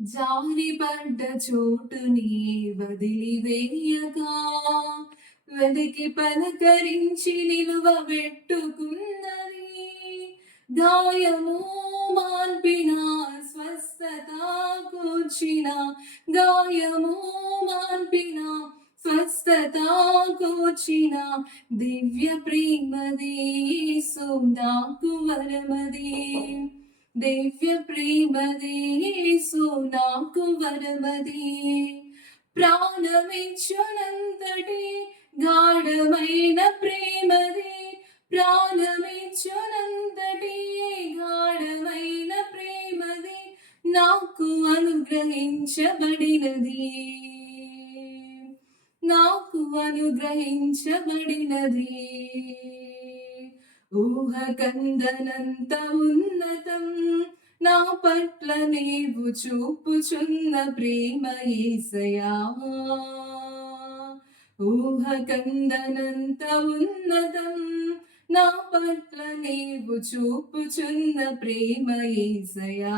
జారిపడ్డ చోటుని వదిలివేయగా వెదికి పలకరించి నిలువ పెట్టుకున్నది. గాయము మాన్పిన స్వస్థత కూర్చిన గాయము మాన్పిన స్వస్థత కూర్చిన దివ్య ప్రేమది నాకు వరమది. దివ్య ప్రేమది నాకు వరమది. ప్రాణమిచ్చునంతటి గాఢమైన ప్రేమది. ప్రాణమిచ్చునంతటి గాఢమైన ప్రేమది నాకు అనుగ్రహించబడినది. నాకు అనుగ్రహించబడినది. ఊహ కందనంత ఉన్నతం నా పట్ల నీవు చూపుచున్న ప్రేమ ఏసయా. ఊహ కందనంత ఉన్నతం నా పట్ల నీవు చూపుచున్న ప్రేమ ఏసయా.